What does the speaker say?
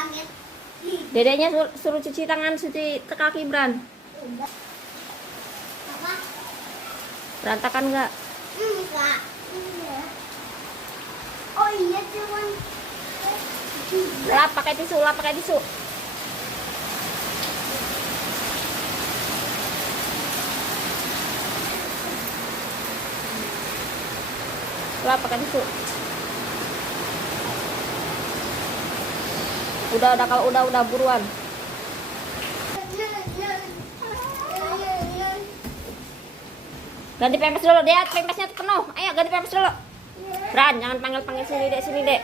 kaget. Dedeknya suruh cuci tangan, cuci kaki, Bran. Apa? Berantakan nggak? Enggak. Oh iya cuman. Lap pakai tisu, lap pakai tisu. Lap pakai tisu. Udah kalau udah buruan. Ganti pempes dulu, Dek. Pempesnya penuh. Ayo ganti pempes dulu. Bran, jangan panggil sini, Dek.